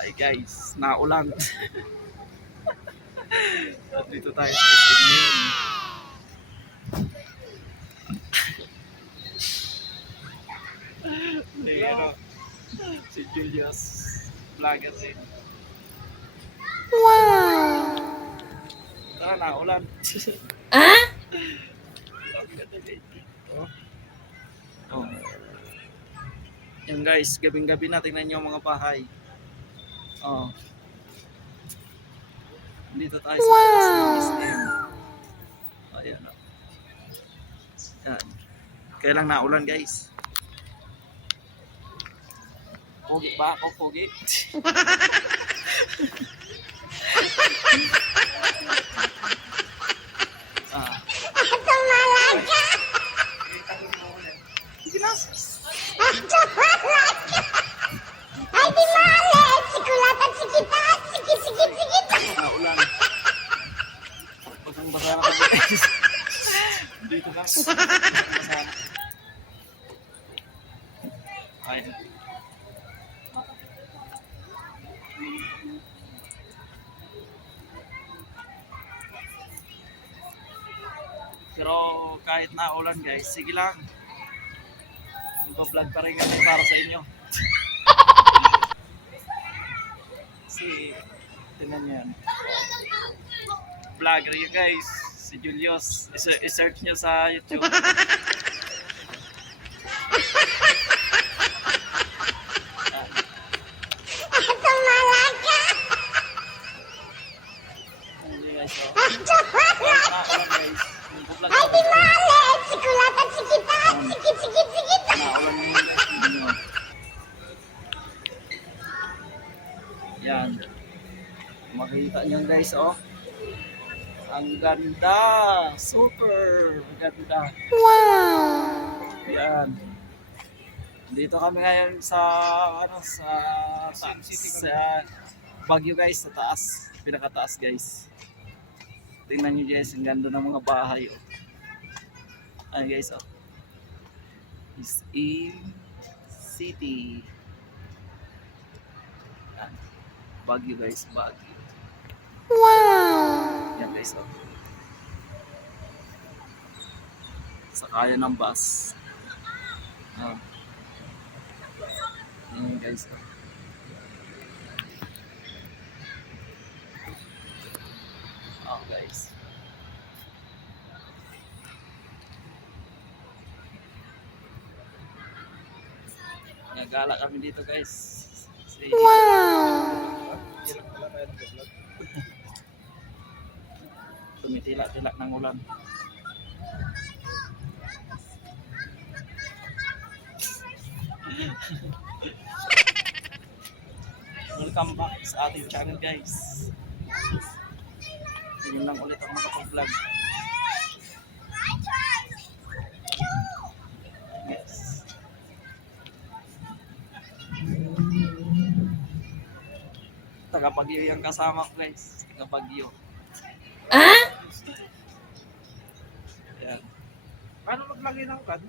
Ay guys, naulan. At dito tayo sa SM. Ano, si Julius vlogger din. Wow! Tara, naulan. Ah? Oh. Oh. Yan guys, gabing-gabi na tingnan niyo ang mga bahay. Oh. Dito tayo sa taas ng SM. Ayan. Oh. Yan. Kaya lang naulan guys. Pogi ba ako? Pogi? Ah. Tumalaga! Sige na. Tumalaga! Ay, di malit! Sikulatan, sikitan! Sikit! Naulan. Basang-basa na kami guys. Dito lang. Basang-basa na. Ayun. Pero kahit naulan guys, sige lang. Mag-vlog pa rin kami para sa inyo. Kasi, tingnan nyo yan. Vlogger yun guys. Si Julius. I-search nyo sa YouTube. Tumalaga! Hindi guys. So, naulan guys. Mag-vlog Ay, pa di rin. malit! Sikulatan, sikitan! Sikit! Naulan mo yun guys. Hindi nyo. Yan. Makita nyo guys, oh. Ang ganda. Super. Ganda. Wow! Yan. Dito kami ngayon sa sa Baguio guys, sa taas. Pinakataas guys. Tingnan niyo guys, ang ganda ng mga bahay, oh. Ayan guys, oh. Is in city. Yan. Baguio guys, Baguio. Wow! Yan guys, oh. Sakayan ng bus. Ah. Yan guys, oh. Oh guys. Nagala kami dito guys. Wow! Tumitila-tila ng ulan. Welcome back sa ating channel guys. Yun lang ulit ako makapag-vlog. Yes. Taga-Bagyo yung kasama ko guys. Taga-Bagyo. Ah? Yan. Paano maglagay ng card?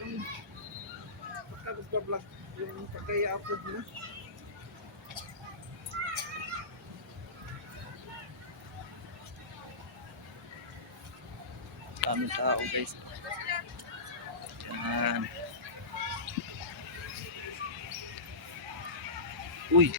Yung pagka-vlog, yung pagka-i-upload mo. Daming tao guys. Yan. Uy.